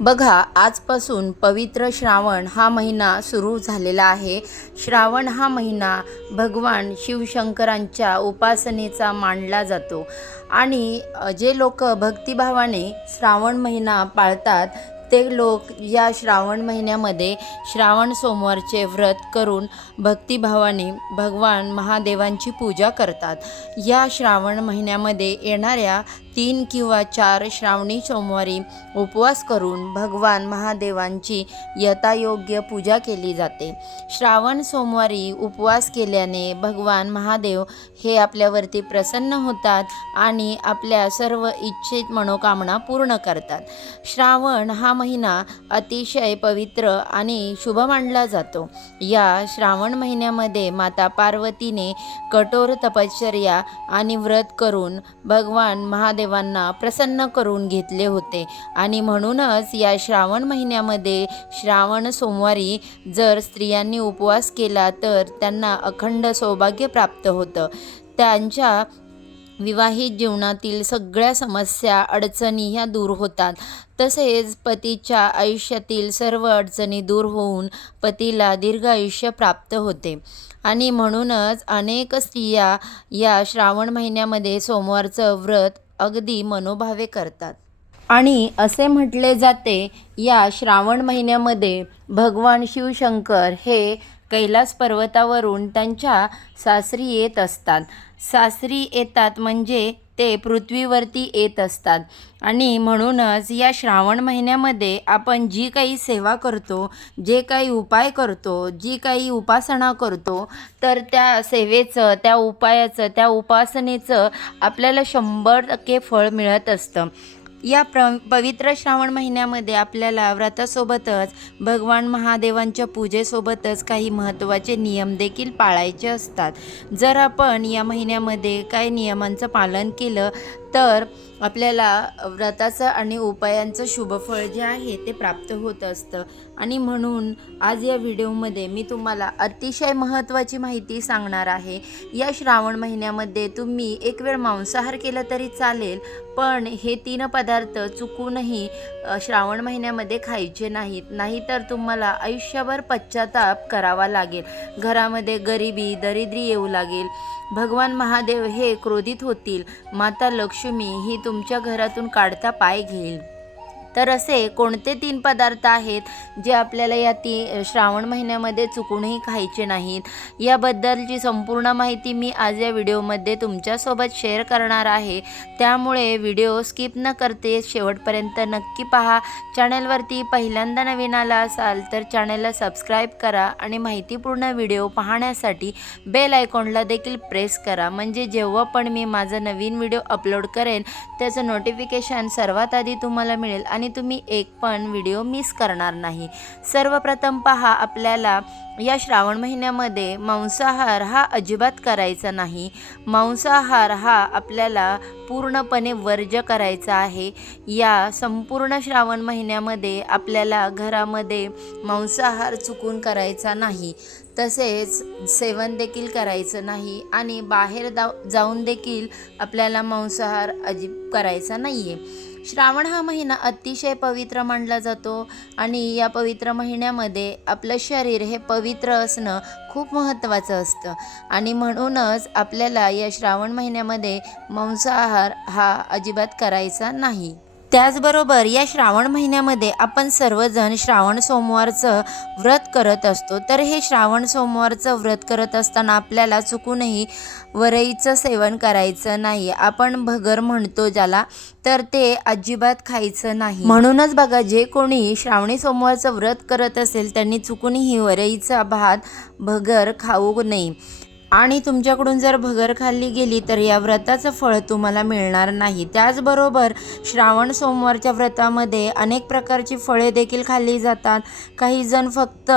बघा आजपासून पवित्र श्रावण हा महिना सुरू झालेला आहे. श्रावण हा महिना भगवान शिवशंकरांच्या उपासनेचा मानला जातो. आणि जे लोक भक्तिभावाने श्रावण महिना पाळतात ते लोक या श्रावण महिन्यामध्ये श्रावण सोमवारचे व्रत करून भक्तिभावाने भगवान महादेवांची पूजा करतात. या श्रावण महिन्यामध्ये येणाऱ्या तीन किंवा चार श्रावणी सोमवारी उपवास करून भगवान महादेवांची यथायोग्य पूजा केली जाते. श्रावण सोमवारी उपवास केल्याने भगवान महादेव हे आपल्यावरती प्रसन्न होतात आणि आपल्या सर्व इच्छित मनोकामना पूर्ण करतात. श्रावण हा महिना अतिशय पवित्र आणि शुभ मानला जातो. या श्रावण महिन्यामध्ये माता पार्वतीने कठोर तपश्चर्या आणि व्रत करून भगवान महादेव देवांना प्रसन्न करून घेतले होते. आणि म्हणूनच या श्रावण महिन्यामध्ये श्रावण सोमवारी जर स्त्रियांनी उपवास केला तर त्यांना अखंड सौभाग्य प्राप्त होतं. त्यांच्या विवाहित जीवनातील सगळ्या समस्या अडचणी ह्या दूर होतात. तसेच पतीच्या आयुष्यातील सर्व अडचणी दूर होऊन पतीला दीर्घ आयुष्य प्राप्त होते. आणि म्हणूनच अनेक स्त्रिया या श्रावण महिन्यामध्ये सोमवारचं व्रत अगदी मनोभावे करतात. आणि असे म्हटले जाते या श्रावण महिन्यामध्ये भगवान शिवशंकर हे कैलास पर्वतावरून त्यांच्या सासरी येत असतात. सासरी येतात म्हणजे ते पृथ्वीवरती येत असतात. आणि म्हणूनच या श्रावण महिन्यामध्ये आपण जी काही सेवा करतो जे काही उपाय करतो जी काही उपासना करतो तर त्या सेवेचं त्या उपायाचं त्या उपासनेचं आपल्याला शंभर टक्के फळ मिळत असतं. या प्र पवित्र श्रावण महिन्यामध्ये आपल्याला व्रतासोबतच भगवान महादेवांच्या पूजेसोबतच काही महत्त्वाचे नियम देखील पाळायचे असतात. जर आपण या महिन्यामध्ये काही नियमांचं पालन केलं तर आपल्याला व्रताचं आणि उपायांचं शुभफळ जे आहे ते प्राप्त होत असतं. आणि म्हणून आज या व्हिडिओमध्ये मी तुम्हाला अतिशय महत्त्वाची माहिती सांगणार आहे. या श्रावण महिन्यामध्ये तुम्ही एक वेळ मांसाहार केला तरी चालेल पण हे तीन पदार्थ चुकूनही श्रावण महिन्यामध्ये खायचे नाहीत. नाहीतर तुम्हाला आयुष्यभर पश्चाताप करावा लागेल. घरामध्ये गरिबी दरिद्री येऊ लागेल. भगवान महादेव हे क्रोधित होतील. माता लक्ष्मी ही तुमच्या घरातून काढता पाय घेईल. तर असे कोणते तीन पदार्थ आहेत जे आपल्याला या ती श्रावण महिन्यामध्ये चुकूनही खायचे नाहीत? याबद्दलची संपूर्ण माहिती मी आज या व्हिडिओमध्ये तुमच्यासोबत शेअर करणार आहे. त्यामुळे व्हिडिओ स्किप न करते शेवटपर्यंत नक्की पहा. चॅनलवरती पहिल्यांदा नवीन आला असाल तर चॅनलला सबस्क्राईब करा आणि माहितीपूर्ण व्हिडिओ पाहण्यासाठी बेल आयकॉनला देखील प्रेस करा. म्हणजे जेव्हा पण मी माझा नवीन व्हिडिओ अपलोड करेन त्याचं नोटिफिकेशन सर्वात आधी तुम्हाला मिळेल. आणि आणि तुम्ही एक पण व्हिडिओ मिस करणार नाही. सर्वप्रथम पहा आपल्याला या श्रावण महिन्यामध्ये मांसाहार हा अजिबात करायचा नाही. मांसाहार हा आपल्याला पूर्णपणे वर्ज्य करायचा आहे. या संपूर्ण श्रावण महिन्यामध्ये आपल्याला घरामध्ये मांसाहार चुकून करायचा नाही. तसेच सेवन देखील करायचं नाही आणि बाहेर जाऊ जाऊन देखील आपल्याला मांसाहार अजिब करायचा नाही आहे श्रावण हा महिना अतिशय पवित्र मानला जातो आणि या पवित्र महिन्यामध्ये आपलं शरीर हे पवित्र असणं खूप महत्त्वाचं असतं. आणि म्हणूनच आपल्याला या श्रावण महिन्यामध्ये मांसाहार हा अजिबात करायचा नाही. त्याचबरोबर या श्रावण महिन्यामध्ये आपण सर्वजण श्रावण सोमवारचं व्रत करत असतो. तर हे श्रावण सोमवारचं व्रत करत असताना आपल्याला चुकूनही वरईचं सेवन करायचं नाही. आपण भगर म्हणतो ज्याला तर ते अजिबात खायचं नाही. म्हणूनच बघा जे कोणी श्रावणी सोमवारचं व्रत करत असेल त्यांनी चुकूनही वरईचा भात भगर खाऊ नये. आणि तुमच्याकडून जर भगर खाल्ली गेली तर या व्रताचं फळ तुम्हाला मिळणार नाही. त्याचबरोबर श्रावण सोमवारच्या व्रतामध्ये अनेक प्रकारची फळे देखील खाल्ली जातात. काही जण फक्त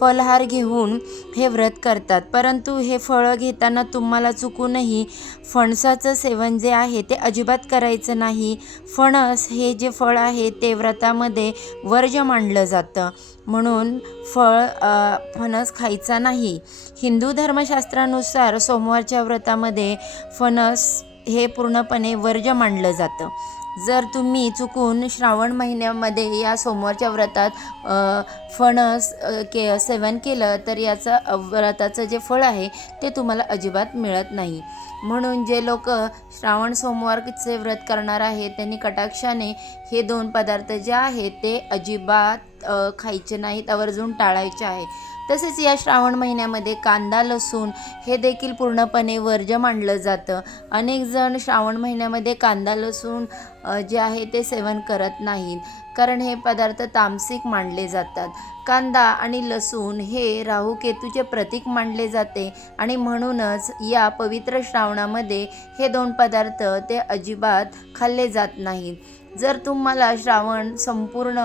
फलहार घेऊन हे व्रत करतात. परंतु हे फळं घेताना तुम्हाला चुकूनही फणसाचं सेवन जे आहे ते अजिबात करायचं नाही. फणस हे जे फळ आहे ते व्रतामध्ये वर्ज मानलं जातं. म्हणून फळ फणस खायचा नाही. हिंदू धर्मशास्त्रानुसार सोमवारच्या व्रतामध्ये फणस हे पूर्णपणे वर्ज्य मानलं जातं. जर तुम्ही चुकून श्रावण महिन्यामध्ये या सोमवारच्या व्रतात फणस के सेवन केलं तर याचं व्रताचं जे फळ आहे ते तुम्हाला अजिबात मिळत नाही. म्हणून जे लोक श्रावण सोमवारचे व्रत करणार आहेत त्यांनी कटाक्षाने हे दोन पदार्थ जे आहेत ते अजिबात खायचे नाहीत आवर्जून टाळायचे आहे तसेच या श्रावण महिन्यामध्ये कांदा लसूण हे देखील पूर्णपणे वर्ज्य मानलं जातं. अनेक जण श्रावण महिन्यामध्ये कांदा लसूण जे आहे ते सेवन करत नाहीत. कारण हे पदार्थ तामसिक मानले जातात. कांदा आणि लसूण हे राहू केतूचे प्रतीक मानले जाते आणि म्हणूनच या पवित्र श्रावणामध्ये हे दोन पदार्थ ते अजिबात खाल्ले जात नाहीत. जर तुम्हाला श्रावण संपूर्ण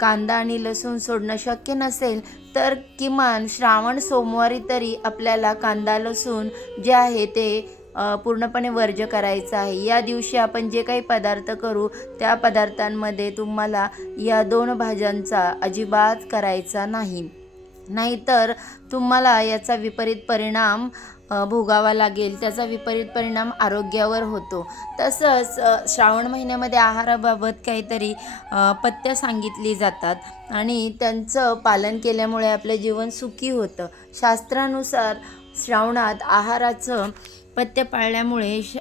कांदा आणि लसूण सोडणं शक्य नसेल तर किमान श्रावण सोमवारी तरी आपल्याला कांदा लसूण जे आहे ते पूर्णपणे वर्ज्य करायचं आहे. या दिवशी आपण जे काही पदार्थ करू त्या पदार्थांमध्ये तुम्हाला या दोन भाज्यांचा अजिबात करायचा नाही. नाहीतर तुम्हाला याचा विपरीत परिणाम भोगावा लागेल त्याचा विपरीत परिणाम आरोग्यावर होतो. तसंच श्रावण महिन्यामध्ये आहाराबाबत काहीतरी पथ्य सांगितली जातात आणि त्यांचं पालन केल्यामुळे आपलं जीवन सुखी होतं. शास्त्रानुसार श्रावणात आहाराचं पथ्य पाळल्यामुळे श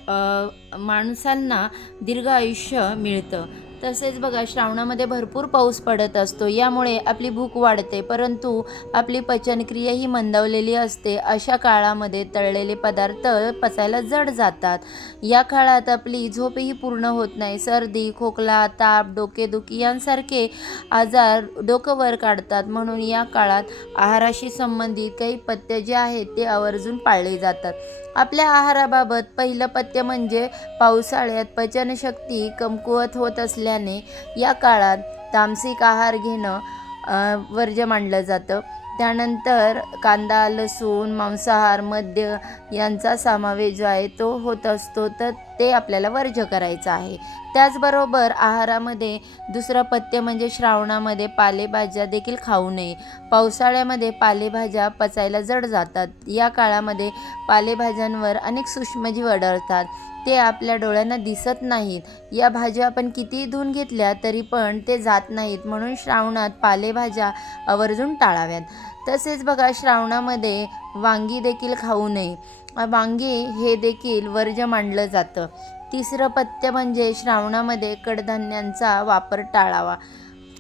माणसांना दीर्घ आयुष्य मिळतं. तसेच बघा श्रावणामध्ये भरपूर पाऊस पडत असतो. यामुळे आपली भूक वाढते परंतु आपली पचनक्रिया ही मंदावलेली असते. अशा काळामध्ये तळलेले पदार्थ पचायला जड जातात. या काळात आपली झोपही पूर्ण होत नाही. सर्दी खोकला ताप डोकेदुखी यांसारखे आजार डोकं वर काढतात. म्हणून या काळात आहाराशी संबंधित काही पथ्य जे आहेत ते आवर्जून पाळले जातात. आपल्या आहाराबाबत पहिलं पथ्य म्हणजे पावसाळ्यात पचनशक्ती कमकुवत होत असल्या असल्याने या काळात तामसिक आहार घेणं वर्ज्य मानलं जातं. त्यानंतर कांदा लसूण मांसाहार मद्य यांचा समावेश जो आहे तो होत असतो. तर ते आपल्याला वर्ज्य करायचं आहे. त्याचबरोबर आहारामध्ये दुसरं पथ्य म्हणजे श्रावणामध्ये पालेभाज्या देखील खाऊ नये. पावसाळ्यामध्ये पालेभाज्या पचायला जड जातात. या काळामध्ये पालेभाज्यांवर अनेक सूक्ष्मजीव आढळतात. ते आपल्या डोळ्यांना दिसत नाहीत. या भाज्या आपण कितीही धुवून घेतल्या तरी पण ते जात नाहीत म्हणून श्रावणात पालेभाज्या आवर्जून टाळाव्यात. तसेच बघा श्रावणामध्ये वांगी देखील खाऊ नये. वांगी हे देखील वर्ज्य मानलं जातं. तिसरं पथ्य म्हणजे श्रावणामध्ये कडधान्यांचा वापर टाळावा.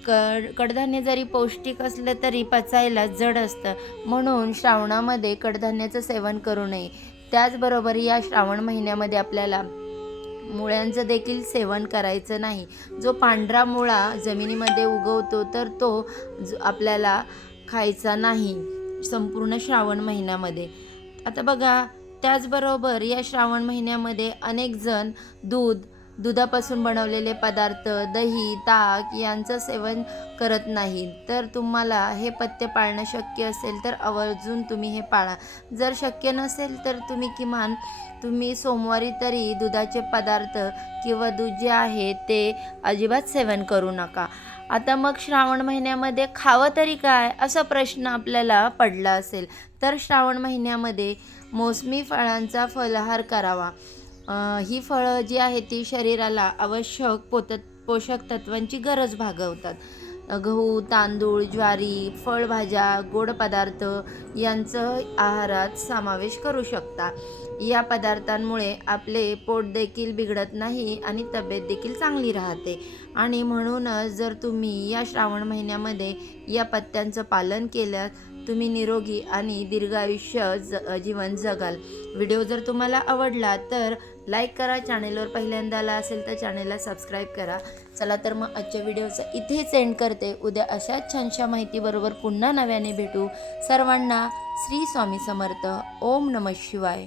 कड कडधान्य जरी पौष्टिक असलं तरी पचायला जड असतं. म्हणून श्रावणामध्ये कडधान्याचं सेवन करू नये. त्याचबरोबर या श्रावण महिन्यामध्ये आपल्याला मुळ्यांचं देखील सेवन करायचं नाही. जो पांढरा मुळा जमिनीमध्ये उगवतो तर तो आपल्याला खायचा नाही. संपूर्ण श्रावण महिन्यामध्ये. आता बघा त्याचबरोबर या श्रावण महिन्यामध्ये अनेक जण दूध दुधापासून बनवलेले पदार्थ दही ताक यांचं सेवन करत नाही तर तुम्हाला हे पथ्य पाळणं शक्य असेल तर आवर्जून तुम्ही हे पाळा. जर शक्य नसेल तर तुम्ही किमान तुम्ही सोमवारी तरी दुधाचे पदार्थ किंवा दूध जे आहे ते अजिबात सेवन करू नका. आता मग श्रावण महिन्यामध्ये खावं तरी काय? असा प्रश्न आपल्याला पडला असेल. तर श्रावण महिन्यामध्ये मोसमी फळांचा फलाहार करावा. ही फळं जी आहेत ती शरीराला आवश्यक पोत पोषक तत्वांची गरज भागवतात. गहू तांदूळ ज्वारी फळभाज्या गोड पदार्थ यांचं आहारात समावेश करू शकता. या पदार्थांमुळे आपले पोट देखील बिघडत नाही आणि तब्येत देखील चांगली राहते. आणि म्हणूनच जर तुम्ही या श्रावण महिन्यामध्ये या पत्त्यांचं पालन केलं तुम्ही निरोगी आणि दीर्घ आयुष्य ज जीवन जगाल. व्हिडिओ जर तुम्हाला आवडला तर लाईक करा चॅनेलवर पहिल्यांदा आला असेल तर चॅनेलला सबस्क्राईब करा. चला तर मग आजच्या व्हिडिओचं इथेच एंड करते. उद्या अशाच छानशा माहितीबरोबर पुन्हा नव्याने भेटू. सर्वांना श्री स्वामी समर्थ. ओम नमः शिवाय.